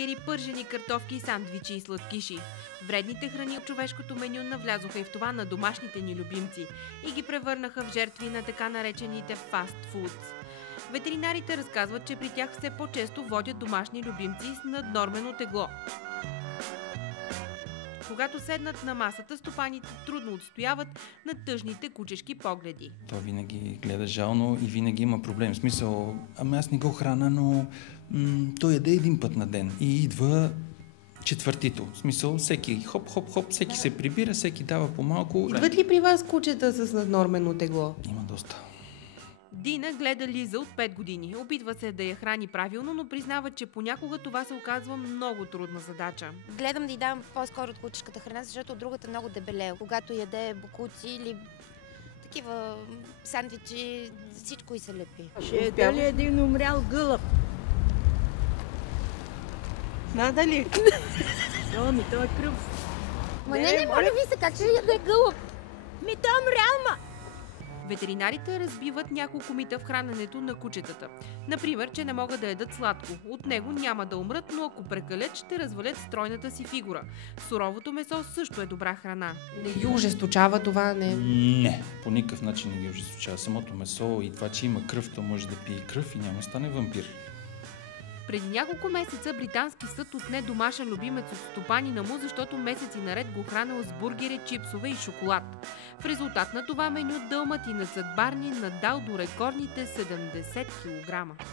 бургери, пържени картофки, сандвичи и сладкиши. Вредните храни от човешкото меню навлязоха и в това на домашните ни любимци и ги превърнаха в жертви на така наречените фаст фудс. Ветеринарите разказват, че при тях все по-често водят домашни любимци с наднормено тегло. Когато седнат на масата, стопаните трудно отстояват на тъжните кучешки погледи. Той винаги гледа жално и винаги има проблем. В смисъл, аз не го храна, но той яде един път на ден и идва четвъртито. В смисъл, всеки хоп, всеки се прибира, всеки дава по-малко. Идват ли при вас кучета с наднормено тегло? Има доста. Дина гледа Лиза от 5 години. Опитва се да я храни правилно, но признава, че понякога това се оказва много трудна задача. Гледам да й давам по-скоро от кучешката храна, защото от другата много дебелее. Когато яде бокуци или такива сандвичи, всичко и се лепи. Ще яде ли един умрял гълъб? Надали? Ми той е кръв. Не, моля ви се, как ще яде гълъб? Ми той е умрял, Ветеринарите разбиват няколко мита в храненето на кучетата. Например, че не могат да ядат сладко. От него няма да умрат, но ако прекалят, ще развалят стройната си фигура. Суровото месо също е добра храна. Не ги ожесточава това, не? Не, по никакъв начин не ги ожесточава. Самото месо и това, че има кръв, то може да пие кръв и няма да стане вампир. Преди няколко месеца британски съд отне домашен любимец от стопанина му, защото месеци наред го хранил с бургери, чипсове и шоколад. В резултат на това меню дълматинецът Барни надал до рекордните 70 кг.